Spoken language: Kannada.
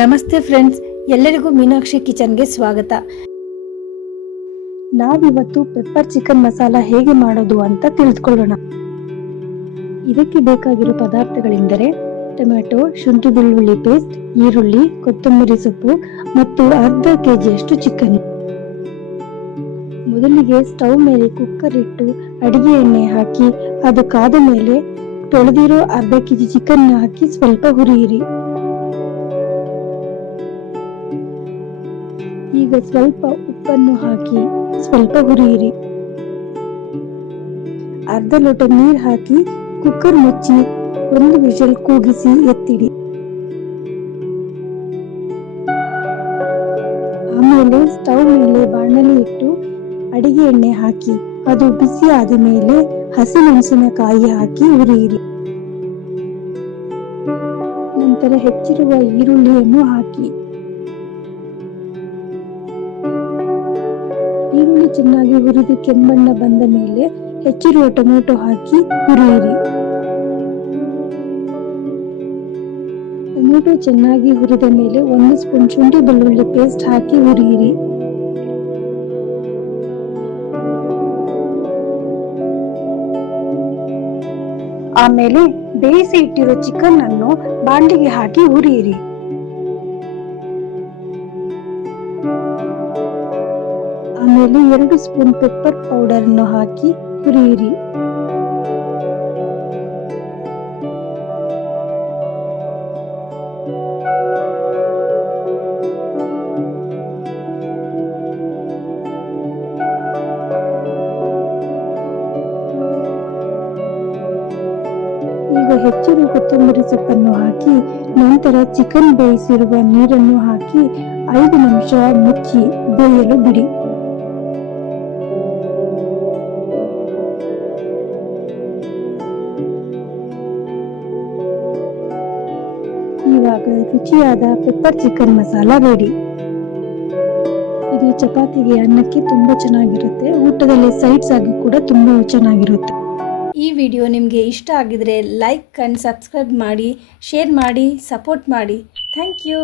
ನಮಸ್ತೆ ಫ್ರೆಂಡ್ಸ್, ಎಲ್ಲರಿಗೂ ಮೀನಾಕ್ಷಿ ಕಿಚನ್ಗೆ ಸ್ವಾಗತ. ನಾವಿವತ್ತು ಪೆಪ್ಪರ್ ಚಿಕನ್ ಮಸಾಲ ಹೇಗೆ ಮಾಡೋದು ಅಂತ ತಿಳಿದುಕೊಳ್ಳೋಣ. ಇದಕ್ಕೆ ಬೇಕಾಗಿರೋ ಪದಾರ್ಥಗಳೆಂದರೆ ಟೊಮೆಟೊ, ಶುಂಠಿ ಬೆಳ್ಳುಳ್ಳಿ ಪೇಸ್ಟ್, ಈರುಳ್ಳಿ, ಕೊತ್ತಂಬರಿ ಸೊಪ್ಪು ಮತ್ತು ಅರ್ಧ ಕೆಜಿಯಷ್ಟು ಚಿಕನ್. ಮೊದಲಿಗೆ ಸ್ಟವ್ ಮೇಲೆ ಕುಕ್ಕರ್ ಇಟ್ಟು ಅಡಿಗೆ ಎಣ್ಣೆ ಹಾಕಿ ಅದು ಕಾದ ಮೇಲೆ ತೊಳೆದಿರೋ ಅರ್ಧ ಕೆಜಿ ಚಿಕನ್ ಹಾಕಿ ಸ್ವಲ್ಪ ಹುರಿಯಿರಿ. ಈಗ ಸ್ವಲ್ಪ ಉಪ್ಪನ್ನು ಹಾಕಿ ಸ್ವಲ್ಪ ಹುರಿಯಿರಿ. ಅರ್ಧ ಲೋಟ ನೀರು ಹಾಕಿ ಕುಕ್ಕರ್ ಮುಚ್ಚಿ 1 ವಿಷಲ್ ಕೂಗಿಸಿ ಎತ್ತಿಡಿ. ಆಮೇಲೆ ಸ್ಟವ್ ಮೇಲೆ ಬಾಣಲೆ ಇಟ್ಟು ಅಡಿಗೆ ಎಣ್ಣೆ ಹಾಕಿ ಅದು ಬಿಸಿ ಆದ ಮೇಲೆ ಹಸಿಮೆಣಸಿನಕಾಯಿ ಹಾಕಿ ಹುರಿಯಿರಿ. ನಂತರ ಹೆಚ್ಚಿರುವ ಈರುಳ್ಳಿಯನ್ನು ಹಾಕಿ. ಈರುಳ್ಳಿ ಚೆನ್ನಾಗಿ ಹುರಿದು ಕೆಂಬಣ್ಣ ಬಂದ ಮೇಲೆ ಹೆಚ್ಚಿರುವ ಟೊಮೆಟೊ ಹಾಕಿ ಹುರಿಯಿರಿ. ಟೊಮೆಟೊ ಚೆನ್ನಾಗಿ ಹುರಿದ ಮೇಲೆ 1 ಸ್ಪೂನ್ ಶುಂಠಿ ಬೆಳ್ಳುಳ್ಳಿ ಪೇಸ್ಟ್ ಹಾಕಿ ಹುರಿಯಿರಿ. ಆಮೇಲೆ ಬೇಯಿಸಿ ಇಟ್ಟಿರೋ ಚಿಕನ್ ಅನ್ನು ಬಾಂಡಿಗೆ ಹಾಕಿ ಹುರಿಯಿರಿ. ಆಮೇಲೆ 2 ಸ್ಪೂನ್ ಪೆಪ್ಪರ್ ಪೌಡರ್ ಅನ್ನು ಹಾಕಿ ಹುರಿಯಿರಿ. ಈಗ ಹೆಚ್ಚಿರುವ ಕೊತ್ತಂಬರಿ ಸೊಪ್ಪನ್ನು ಹಾಕಿ ನಂತರ ಚಿಕನ್ ಬೇಯಿಸಿರುವ ನೀರನ್ನು ಹಾಕಿ 5 ನಿಮಿಷ ಮುಚ್ಚಿ ಬೇಯಲು ಬಿಡಿ. ಇವಾಗ ರುಚಿಯಾದ ಪೆಪ್ಪರ್ ಚಿಕನ್ ಮಸಾಲ ರೆಡಿ. ಇದು ಚಪಾತಿಗೆ, ಅನ್ನಕ್ಕೆ ತುಂಬಾ ಚೆನ್ನಾಗಿರುತ್ತೆ. ಊಟದಲ್ಲಿ ಸೈಡ್ಸ್ ಆಗಿ ಕೂಡ ತುಂಬಾ ಚೆನ್ನಾಗಿರುತ್ತೆ. ಈ ವಿಡಿಯೋ ನಿಮಗೆ ಇಷ್ಟ ಆಗಿದ್ರೆ ಲೈಕ್ ಅಂಡ್ ಸಬ್ಸ್ಕ್ರೈಬ್ ಮಾಡಿ, ಶೇರ್ ಮಾಡಿ, ಸಪೋರ್ಟ್ ಮಾಡಿ. Thank you.